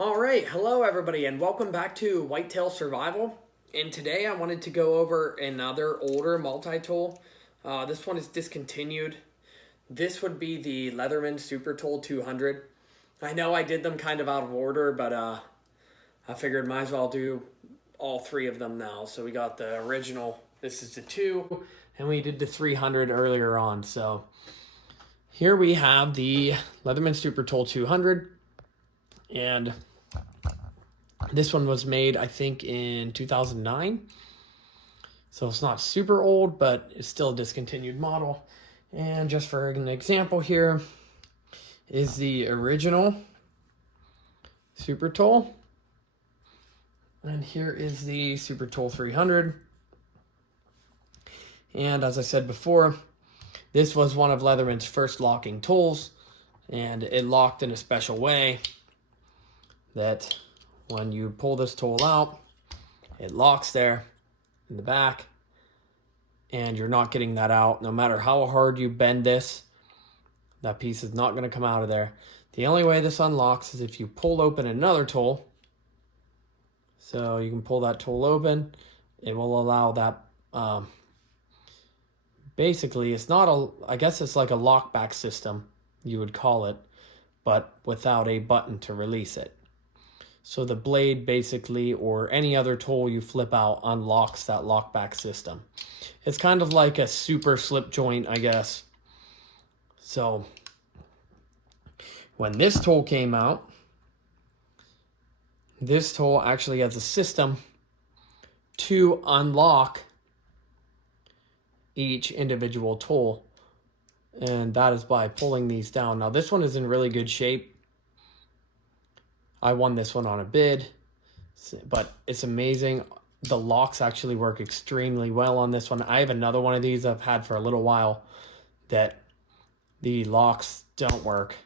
All right, hello everybody, and welcome back to Whitetail Survival. And today I wanted to go over another older multi-tool. This one is discontinued. This would be the Leatherman Supertool 200. I know I did them kind of out of order, but I figured might as well do all three of them now. So we got the original, this is the 2, and we did the 300 earlier on. So here we have the Leatherman Supertool 200, and this one was made, I think, in 2009. So it's not super old, but it's still a discontinued model. And just for an example here is the original Super Tool. And here is the Super Tool 300. And as I said before, this was one of Leatherman's first locking tools. And it locked in a special way that when you pull this tool out, it locks there in the back, and you're not getting that out. No matter how hard you bend this, that piece is not going to come out of there. The only way this unlocks is if you pull open another tool. So you can pull that tool open. It will allow that. Basically, it's not a, I guess it's like a lockback system, you would call it, but without a button to release it. So the blade basically, or any other tool you flip out, unlocks that lockback system. It's kind of like a super slip joint, I guess. So when this tool came out, this tool actually has a system to unlock each individual tool. And that is by pulling these down. Now this one is in really good shape. I won this one on a bid, but it's amazing. The locks actually work extremely well on this one. I have another one of these I've had for a little while that the locks don't work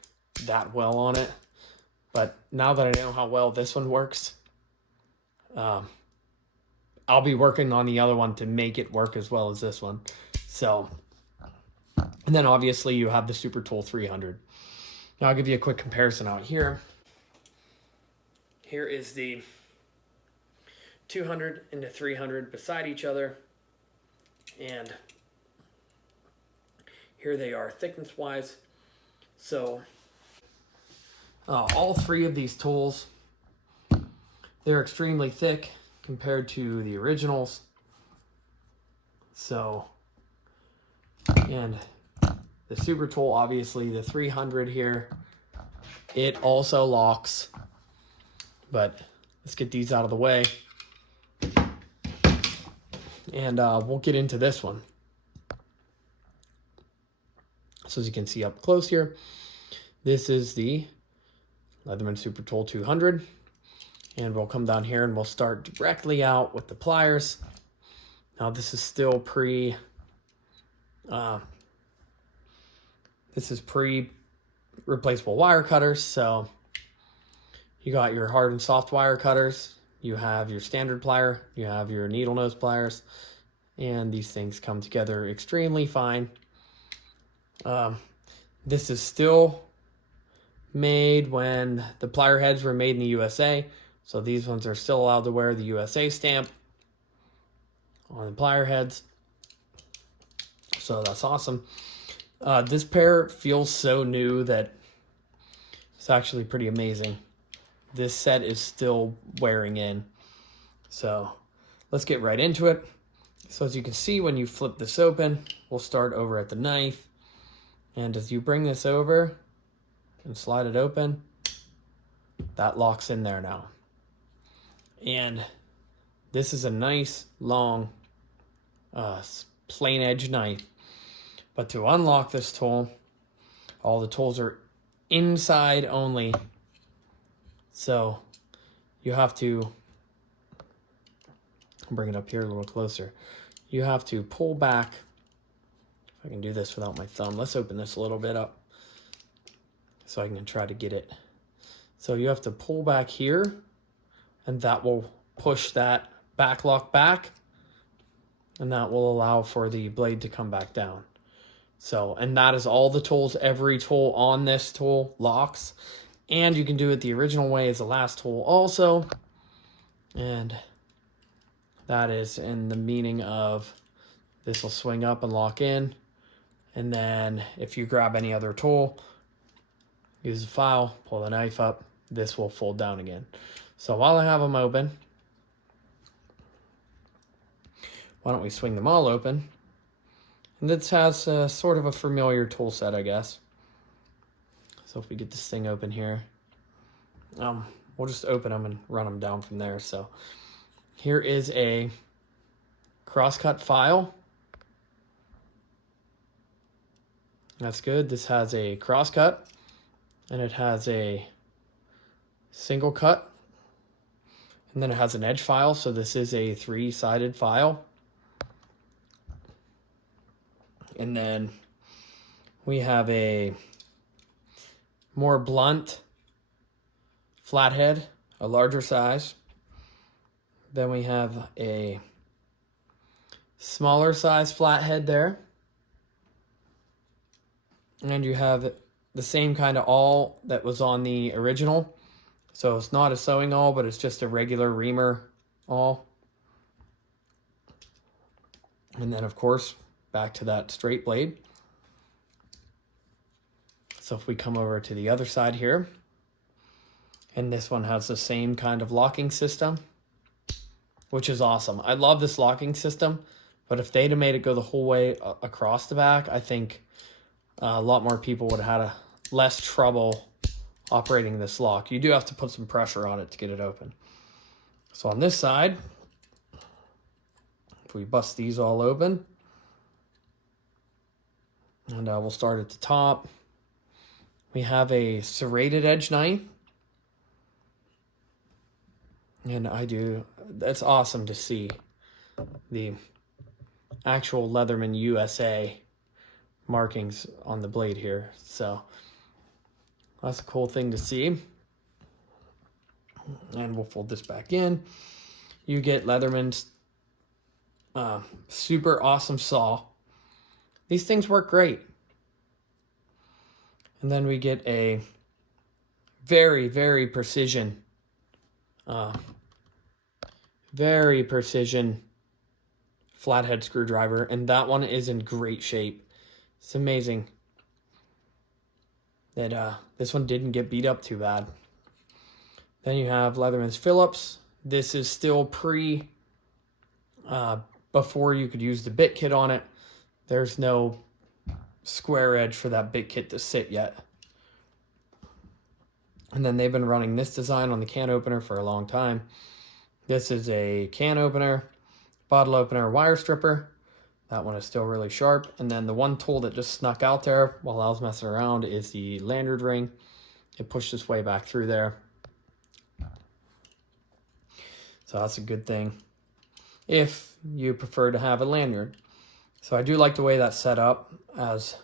that well on it. But now that I know how well this one works, I'll be working on the other one to make it work as well as this one. So, and then obviously you have the Super Tool 300. Now I'll give you a quick comparison out here. Here is the 200 and the 300 beside each other, and here they are thickness wise. So all three of these tools, they're extremely thick compared to the originals. So, and the Super Tool, obviously the 300 here, it also locks. But let's get these out of the way. And we'll get into this one. So as you can see up close here, this is the Leatherman Super Tool 200. And we'll come down here and we'll start directly out with the pliers. Now this is still pre-replaceable wire cutters. So you got your hard and soft wire cutters, you have your standard plier, you have your needle nose pliers, and these things come together extremely fine. This is still made when the plier heads were made in the USA, so these ones are still allowed to wear the USA stamp on the plier heads. So that's awesome. This pair feels so new that it's actually pretty amazing. This set is still wearing in. So let's get right into it. So as you can see, when you flip this open, we'll start over at the knife. And as you bring this over and slide it open, that locks in there now. And this is a nice, long, plain edge knife. But to unlock this tool, all the tools are inside only. So you have to, I'll bring it up here a little closer. You have to pull back. If I can do this without my thumb, let's open this a little bit up so I can try to get it. So you have to pull back here, and that will push that back lock back, and that will allow for the blade to come back down. So, and that is all the tools. Every tool on this tool locks. And you can do it the original way as the last tool also. And that is in the meaning of this will swing up and lock in. And then if you grab any other tool, use the file, pull the knife up, this will fold down again. So while I have them open, why don't we swing them all open? And this has sort of a familiar tool set, I guess. So if we get this thing open here, we'll just open them and run them down from there. So here is a crosscut file. That's good. This has a crosscut and it has a single cut. And then it has an edge file. So this is a 3-sided file. And then we have a more blunt flathead, a larger size. Then we have a smaller size flathead there. And you have the same kind of awl that was on the original. So it's not a sewing awl, but it's just a regular reamer awl. And then, of course, back to that straight blade. So if we come over to the other side here, and this one has the same kind of locking system, which is awesome. I love this locking system, but if they'd have made it go the whole way across the back, I think a lot more people would have had less trouble operating this lock. You do have to put some pressure on it to get it open. So on this side, if we bust these all open, and we'll start at the top. We have a serrated edge knife. And that's awesome to see the actual Leatherman USA markings on the blade here. So that's a cool thing to see. And we'll fold this back in. You get Leatherman's super awesome saw. These things work great. And then we get a very, very precision flathead screwdriver, and that one is in great shape. It's amazing that this one didn't get beat up too bad. Then you have Leatherman's Phillips. This is still before you could use the bit kit on it. There's no square edge for that bit kit to sit yet. And then they've been running this design on the can opener for a long time. This is a can opener, bottle opener, wire stripper. That one is still really sharp. And then the one tool that just snuck out there while I was messing around is the lanyard ring. It pushed its way back through there. So that's a good thing if you prefer to have a lanyard. So I do like the way that's set up, as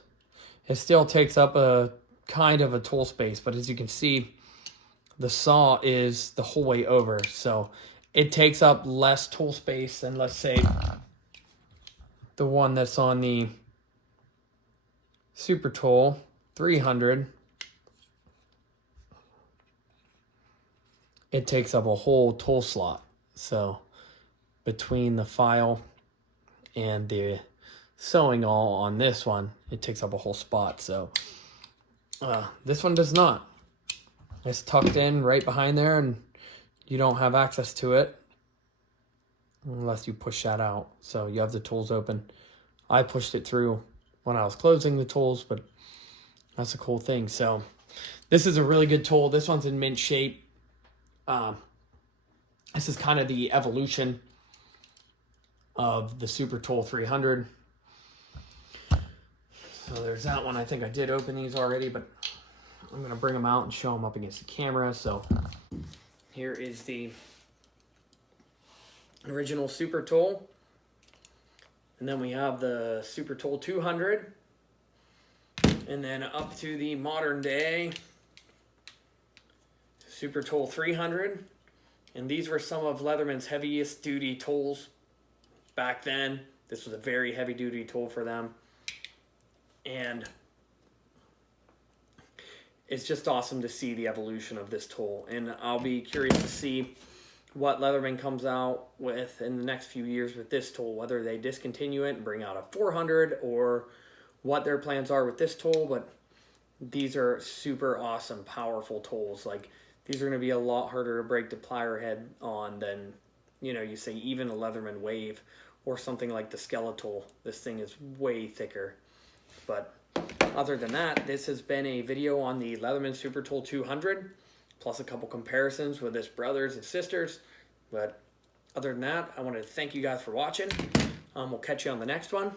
it still takes up a kind of a tool space, but as you can see, the saw is the whole way over, so it takes up less tool space than, let's say, the one that's on the supertool 300. It takes up a whole tool slot. So between the file and the sewing awl on this one, it takes up a whole spot. So this one does not. It's tucked in right behind there, and you don't have access to it unless you push that out. So you have the tools open. I pushed it through when I was closing the tools, but that's a cool thing. So this is a really good tool. This one's in mint shape. This is kind of the evolution of the Supertool 300. So there's that one. I think I did open these already, but I'm going to bring them out and show them up against the camera. So here is the original Supertool. And then we have the Supertool 200. And then up to the modern day Supertool 300. And these were some of Leatherman's heaviest duty tools back then. This was a very heavy duty tool for them. And it's just awesome to see the evolution of this tool, and I'll be curious to see what Leatherman comes out with in the next few years with this tool, whether they discontinue it and bring out a 400 or what their plans are with this tool. But these are super awesome, powerful tools. Like, these are going to be a lot harder to break the plier head on than, you know, you say even a Leatherman Wave or something like the Skeletal. This thing is way thicker. But other than that, this has been a video on the Leatherman Super Tool 200, plus a couple comparisons with its brothers and sisters. But other than that, I wanted to thank you guys for watching. We'll catch you on the next one.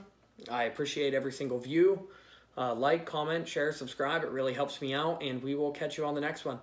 I appreciate every single view. Like, comment, share, subscribe. It really helps me out, and we will catch you on the next one.